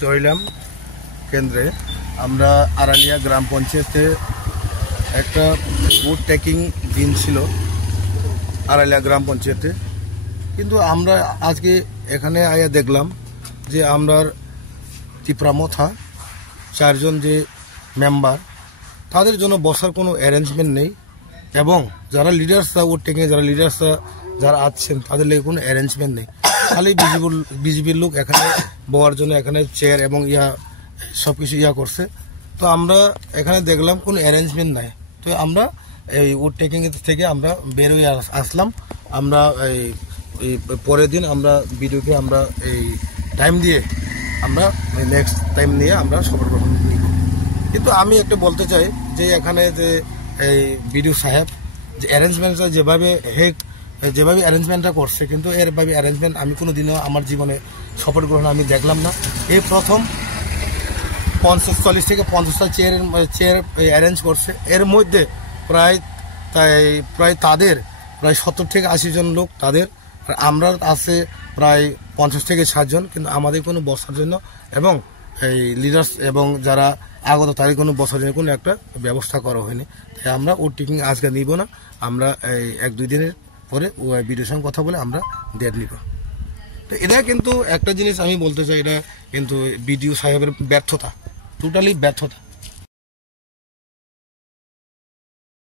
চরিলাম কেন্দ্রে আমরা আড়ালিয়া গ্রাম পঞ্চায়েতে একটা উড টেকিং দিন ছিল আড়ালিয়া গ্রাম পঞ্চায়েতে। কিন্তু আমরা আজকে এখানে আয়া দেখলাম যে আমরা টিপ্রামথা চারজন যে মেম্বার তাদের জন্য বসার কোনো অ্যারেঞ্জমেন্ট নেই, এবং যারা লিডার্সরা উড টেকিং যারা লিডার্সরা যারা আছেন তাদের লেগে কোনো অ্যারেঞ্জমেন্ট নেই। খালি বিজেপির লোক এখানে বওয়ার জন্য এখানে চেয়ার এবং সব কিছু করছে। তো আমরা এখানে দেখলাম কোনো অ্যারেঞ্জমেন্ট নাই। তো আমরা এই উড টেকিং থেকে আমরা বেরোয় আসলাম। আমরা এই পরের দিন আমরা ভিডিওকে আমরা এই টাইম দিয়ে আমরা নেক্সট টাইম নিয়ে আমরা শপথ গ্রহণ নিব। কিন্তু আমি একটা বলতে চাই যে এখানে যে এই বিডিও সাহেব যে অ্যারেঞ্জমেন্টটা যেভাবে অ্যারেঞ্জমেন্টটা করছে, কিন্তু এরভাবে অ্যারেঞ্জমেন্ট আমি কোনো দিনও আমার জীবনে শপথ গ্রহণ আমি দেখলাম না। এই প্রথম 40 থেকে 50টা চেয়ার অ্যারেঞ্জ করছে। এর মধ্যে প্রায় তাদের 70 থেকে 80 জন লোক তাদের, আর আমরা আছে প্রায় 50 থেকে 60 জন, কিন্তু আমাদের কোনো বসার জন্য এবং এই লিডার্স এবং যারা আগত তাদের কোনো বসার জন্য কোনো একটা ব্যবস্থা করা হয়নি। তাই আমরা উড টেকিং আজকে নিব না, আমরা এই 1-2 দিনের পরে বিডিওর সঙ্গে কথা বলে আমরা ডেট নিব। তো এটা কিন্তু একটা জিনিস আমি বলতে চাই, এটা কিন্তু বিডিও সাহেবের ব্যর্থতা, টোটালি ব্যর্থতা।